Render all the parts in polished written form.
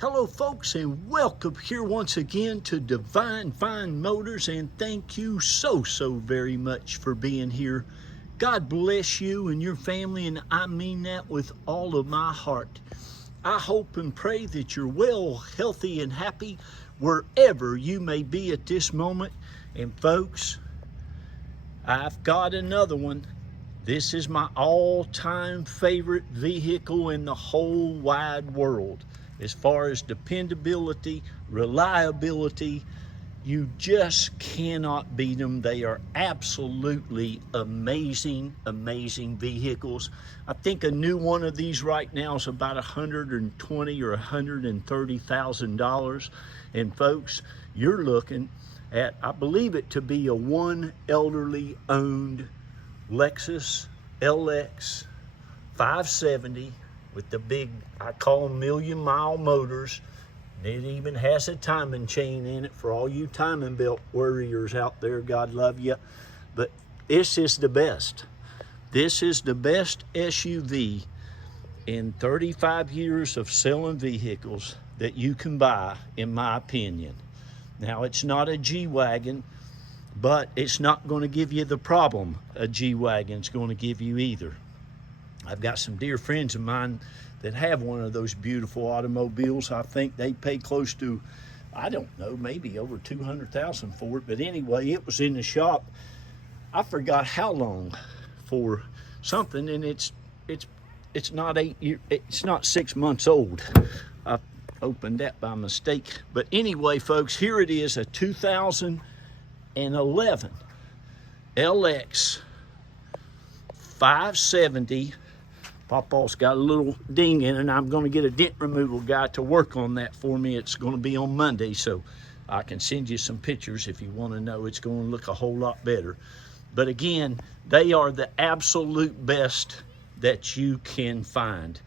Hello folks, and welcome here once again to Divine Fine Motors, and thank you so very much for being here. God bless you and your family, and I mean that with all of my heart. I hope and pray that you're well, healthy, and happy wherever you may be at this moment. And folks, I've got another one. This is my all-time favorite vehicle in the whole wide world. As far as dependability, reliability, you just cannot beat them. They are absolutely amazing vehicles. I think a new one of these right now is about $120,000 or $130,000. And folks, you're looking at, I believe it to be a one elderly owned Lexus LX570 with the big, I call them million-mile motors. It even has a timing chain in it for all you timing belt warriors out there. God love you. But this is the best. This is the best SUV in 35 years of selling vehicles that you can buy, in my opinion. Now, it's not a G-Wagon, but it's not going to give you the problem a G-Wagon's going to give you either. I've got some dear friends of mine that have one of those beautiful automobiles. I think they pay close to, I don't know, maybe over $200,000 for it. But anyway, it was in the shop. I forgot how long for something, and it's not 8 years, it's not 6 months old. I opened that by mistake. But anyway, folks, here it is, a 2011 LX 570. Papa's got a little ding in it, and I'm going to get a dent removal guy to work on that for me. It's going to be on Monday, so I can send you some pictures if you want to know. It's going to look a whole lot better. But again, they are the absolute best that you can find.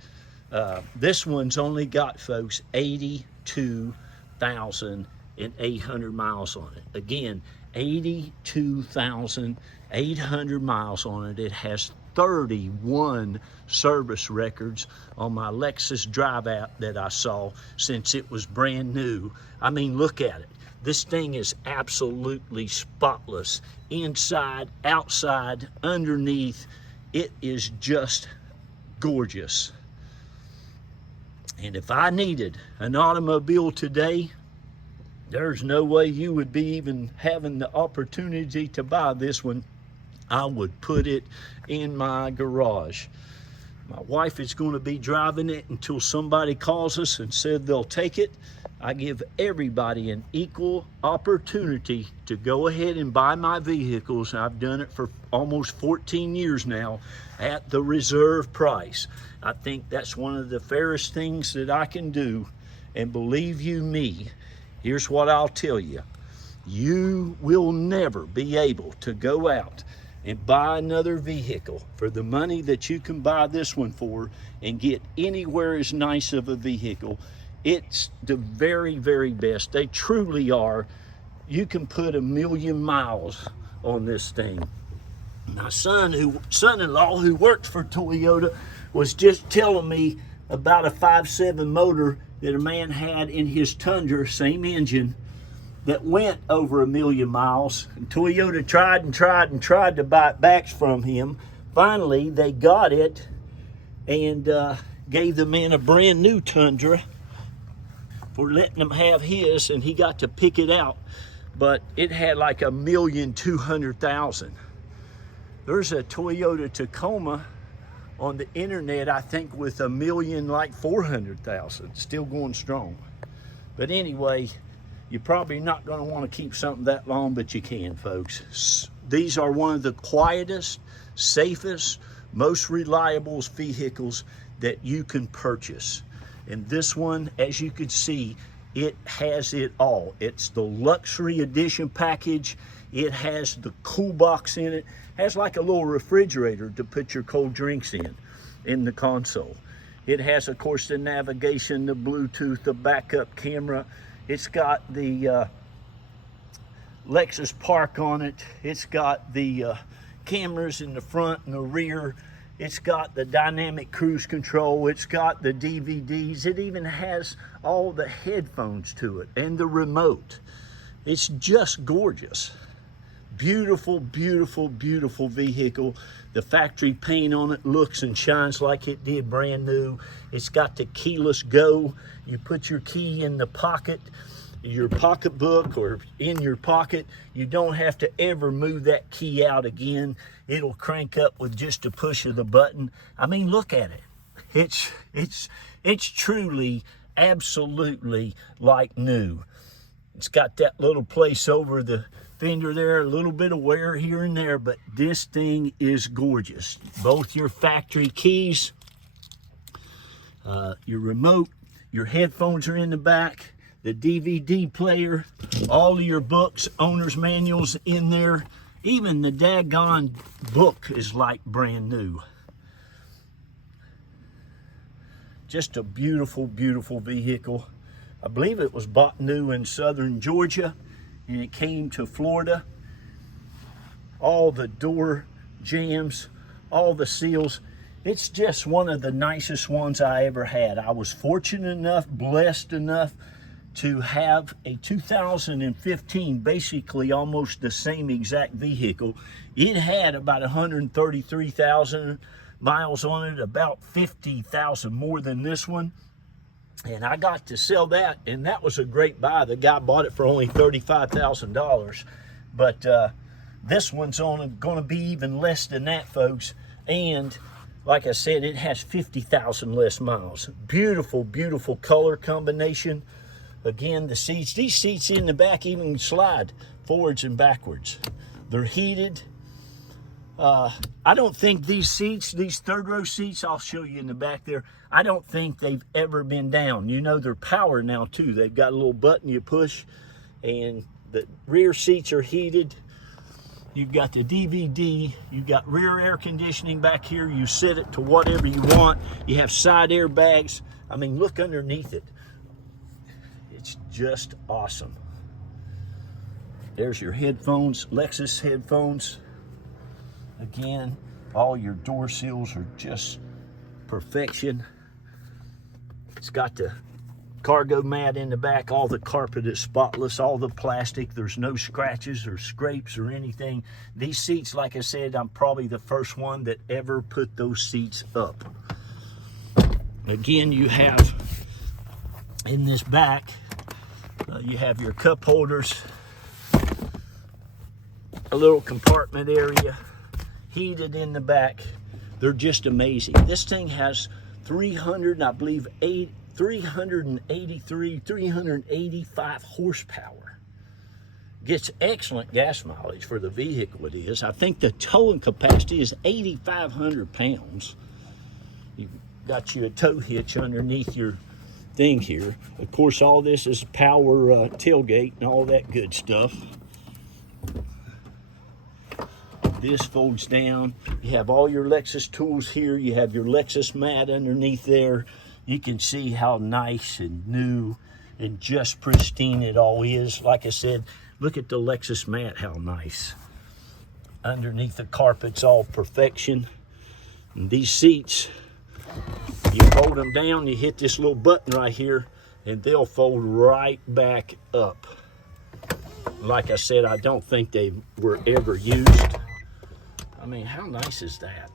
This one's only got, folks, 82,800 miles on it. Again, 82,800 miles on it. It has 31 service records on my Lexus Drive app that I saw since it was brand new. I mean, look at it. This thing is absolutely spotless. Inside, outside, underneath. It is just gorgeous. And if I needed an automobile today, there's no way you would be even having the opportunity to buy this one. I would put it in my garage. My wife is going to be driving it until somebody calls us and said they'll take it. I give everybody an equal opportunity to go ahead and buy my vehicles. I've done it for almost 14 years now at the reserve price. I think that's one of the fairest things that I can do. And believe you me, here's what I'll tell you. You will never be able to go out and buy another vehicle for the money that you can buy this one for and get anywhere as nice of a vehicle. It's the very best. They truly are. You can put 1,000,000 miles on this thing. My son-in-law who works for Toyota was just telling me about a 5.7 motor that a man had in his Tundra, same engine, that went over 1,000,000 miles. And Toyota tried to buy it back from him. Finally, they got it and gave the man a brand new Tundra for letting him have his, and he got to pick it out. But it had like 1,200,000. There's a Toyota Tacoma on the internet, I think, with 1,400,000, still going strong. But anyway, you're probably not going to want to keep something that long, but you can, folks. These are one of the quietest, safest, most reliable vehicles that you can purchase. And this one, as you can see, it has it all. It's the luxury edition package. It has the cool box in it. Has like a little refrigerator to put your cold drinks in the console. It has, of course, the navigation, the Bluetooth, the backup camera. It's got the Lexus Park on it. It's got the cameras in the front and the rear. It's got the dynamic cruise control. It's got the DVDs. It even has all the headphones to it and the remote. It's just gorgeous. Beautiful, beautiful, beautiful vehicle. The factory paint on it looks and shines like it did brand new. It's got the keyless go. You put your key in the pocket, your pocketbook, or in your pocket. You don't have to ever move that key out again. It'll crank up with just a push of the button. I mean, look at it. It's truly, absolutely like new. It's got that little place over the fender there, a little bit of wear here and there, but this thing is gorgeous. Both your factory keys, your remote, your headphones are in the back, the DVD player, all of your books, owner's manuals in there. Even the daggone book is like brand new. Just a beautiful, beautiful vehicle. I believe it was bought new in southern Georgia, and it came to Florida. All the door jambs, all the seals. It's just one of the nicest ones I ever had. I was fortunate enough, blessed enough to have a 2015, basically almost the same exact vehicle. It had about 133,000 miles on it, about 50,000 more than this one. And I got to sell that, and that was a great buy. The guy bought it for only $35,000. But this one's going to be even less than that, folks. And like I said, it has 50,000 less miles. Beautiful, beautiful color combination. Again, the seats, these seats in the back even slide forwards and backwards. They're heated. I don't think these seats, these third row seats, I'll show you in the back there, I don't think they've ever been down. You know, they're power now too. They've got a little button you push, and the rear seats are heated. You've got the DVD, you've got rear air conditioning back here. You set it to whatever you want. You have side airbags. I mean, look underneath it. It's just awesome. There's your headphones, Lexus headphones. Again, all your door seals are just perfection. It's got the cargo mat in the back. All the carpet is spotless, all the plastic. There's no scratches or scrapes or anything. These seats, like I said, I'm probably the first one that ever put those seats up. Again, you have in this back, you have your cup holders, a little compartment area, heated in the back. They're just amazing. This thing has 385 horsepower. Gets excellent gas mileage for the vehicle it is. I think the towing capacity is 8,500 pounds. You've got you a tow hitch underneath your thing here. Of course, all this is power tailgate and all that good stuff. This folds down. You have all your Lexus tools here. You have your Lexus mat underneath there. You can see how nice and new and just pristine it all is. Like I said, look at the Lexus mat, how nice. Underneath the carpet's all perfection. And these seats, you fold them down, you hit this little button right here, and they'll fold right back up. Like I said, I don't think they were ever used. I mean, how nice is that?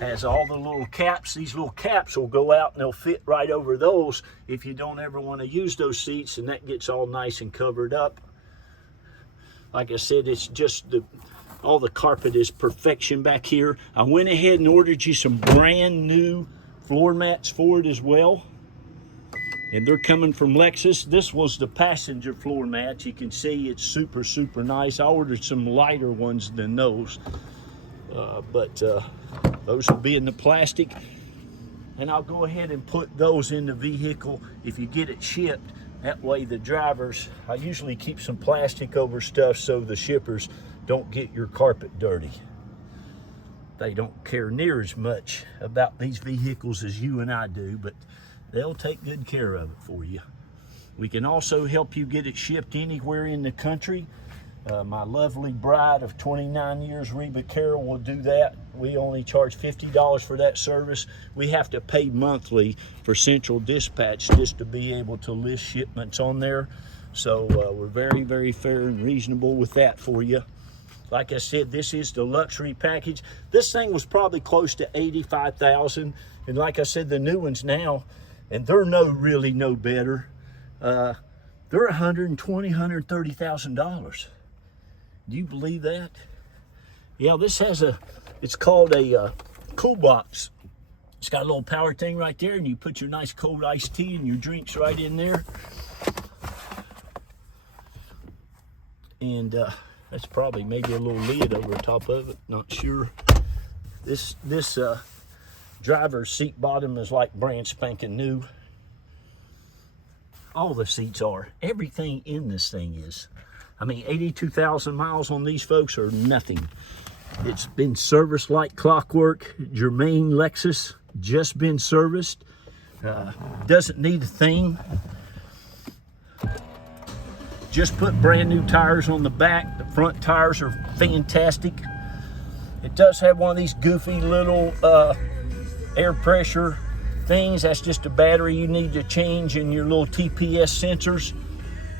Has all the little caps. These little caps will go out and they'll fit right over those if you don't ever want to use those seats, and that gets all nice and covered up. Like I said, it's just all the carpet is perfection back here. I went ahead and ordered you some brand new floor mats for it as well. And they're coming from Lexus. This was the passenger floor mats. You can see it's super, super nice. I ordered some lighter ones than those. But those will be in the plastic. And I'll go ahead and put those in the vehicle if you get it shipped. That way the drivers, I usually keep some plastic over stuff so the shippers don't get your carpet dirty. They don't care near as much about these vehicles as you and I do, but they'll take good care of it for you. We can also help you get it shipped anywhere in the country. My lovely bride of 29 years, Reba Carroll, will do that. We only charge $50 for that service. We have to pay monthly for Central Dispatch just to be able to list shipments on there. So we're very, very fair and reasonable with that for you. Like I said, this is the luxury package. This thing was probably close to $85,000. And like I said, the new ones now, and they're really no better. They're $120,000, $130,000. Do you believe that? Yeah, this has it's called a cool box. It's got a little power thing right there, and you put your nice cold iced tea and your drinks right in there. And that's probably maybe a little lid over the top of it, not sure. This driver's seat bottom is like brand spanking new. All the seats are. Everything in this thing is. I mean, 82,000 miles on these folks are nothing. It's been serviced like clockwork. Germain Lexus, just been serviced. Doesn't need a thing. Just put brand new tires on the back. The front tires are fantastic. It does have one of these goofy little air pressure things. That's just a battery you need to change in your little TPS sensors.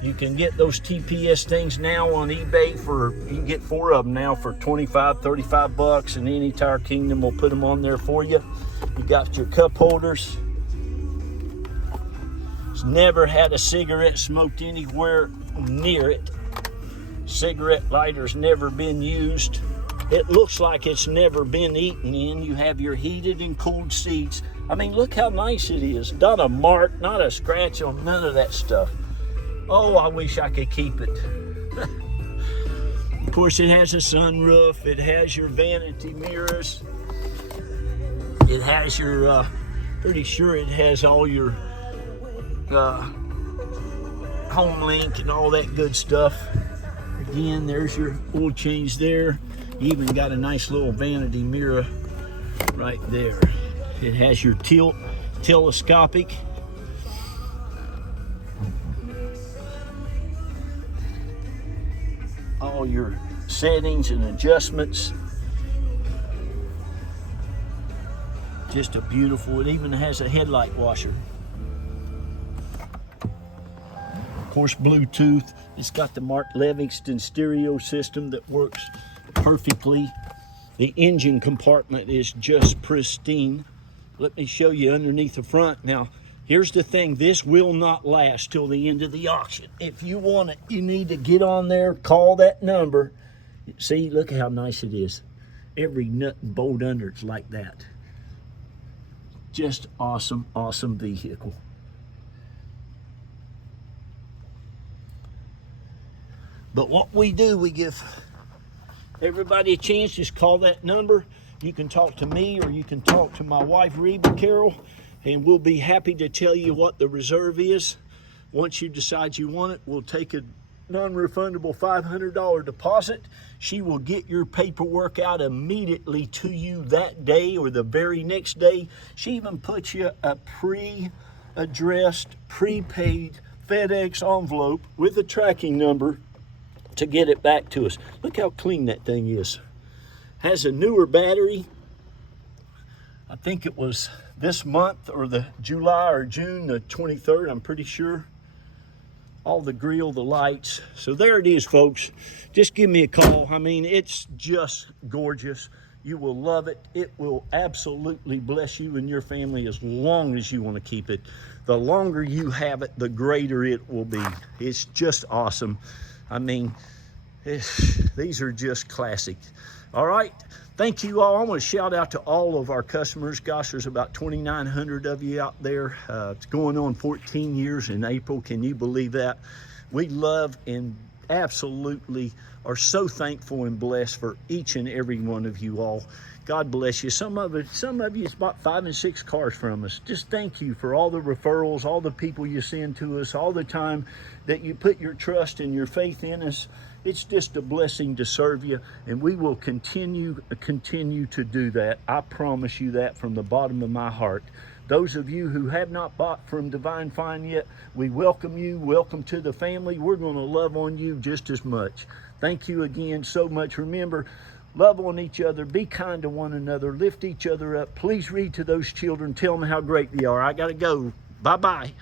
You can get those TPS things now on eBay you can get 4 of them now for 25, 35 bucks, and any Tire Kingdom will put them on there for you. You got your cup holders. It's never had a cigarette smoked anywhere near it. Cigarette lighter's never been used. It looks like it's never been eaten in. You have your heated and cooled seats. I mean, look how nice it is. Not a mark, not a scratch on none of that stuff. Oh, I wish I could keep it. Of course, it has a sunroof. It has your vanity mirrors. It has your, pretty sure it has all your home link and all that good stuff. Again, there's your oil change there. You even got a nice little vanity mirror right there. It has your telescopic. All your settings and adjustments. Just a beautiful, it even has a headlight washer. Of course, Bluetooth. It's got the Mark Livingston stereo system that works perfectly. The engine compartment is just pristine. Let me show you underneath the front. Now, here's the thing, this will not last till the end of the auction. If you want it, you need to get on there, call that number. See, look how nice it is. Every nut and bolt under it's like that. Just awesome, awesome vehicle. But what we do, we give everybody a chance. Just call that number. You can talk to me or you can talk to my wife, Reba Carroll, and we'll be happy to tell you what the reserve is. Once you decide you want it, we'll take a non-refundable $500 deposit. She will get your paperwork out immediately to you that day or the very next day. She even puts you a pre-addressed, prepaid FedEx envelope with a tracking number to get it back to us. Look how clean that thing is. Has a newer battery. I think it was this month or the July or June the 23rd, I'm pretty sure. All the grill, the lights. So there it is, folks. Just give me a call. I mean, it's just gorgeous. You will love it. It will absolutely bless you and your family as long as you want to keep it. The longer you have it, the greater it will be. It's just awesome. I mean, these are just classic. All right, thank you all. I want to shout out to all of our customers. Gosh, there's about 2,900 of you out there. It's going on 14 years in April. Can you believe that? We love and absolutely are so thankful and blessed for each and every one of you all. God bless you. Some of you bought 5 and 6 cars from us. Just thank you for all the referrals, all the people you send to us, all the time that you put your trust and your faith in us. It's just a blessing to serve you, and we will continue to do that. I promise you that from the bottom of my heart. Those of you who have not bought from Divine Fine yet, we welcome you. Welcome to the family. We're going to love on you just as much. Thank you again so much. Remember, love on each other. Be kind to one another. Lift each other up. Please read to those children. Tell them how great they are. I got to go. Bye-bye.